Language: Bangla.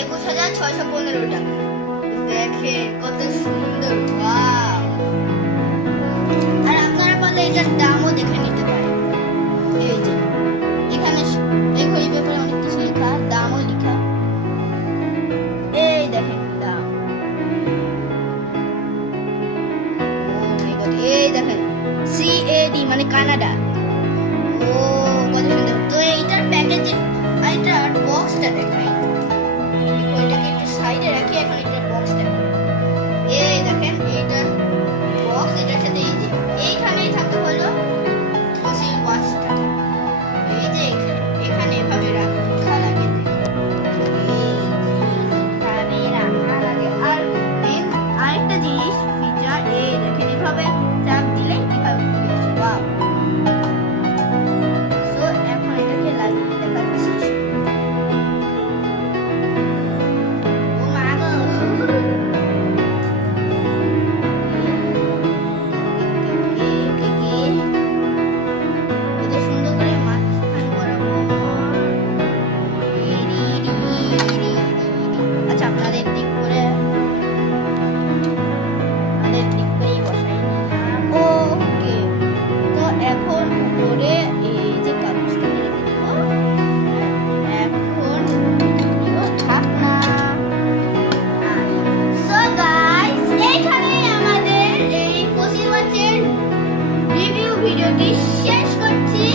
একুশ হাজার ছয়শো পনেরো টাকা দেখে কত সুন্দর আর আপনারা পারলে এটার দামও দেখে নিতে পারেন। এই যে, এখানে এই ঘড়ি পেপারে অনেক কিছু লেখা, দামও লেখা। এই দেখেন, দাম। oh এই দেখেন সিএডি মানে Canada. Ik heb een. Ik een box. Ik heb een box. Een kan Ik box. dan ভিডিওটি শেষ করছি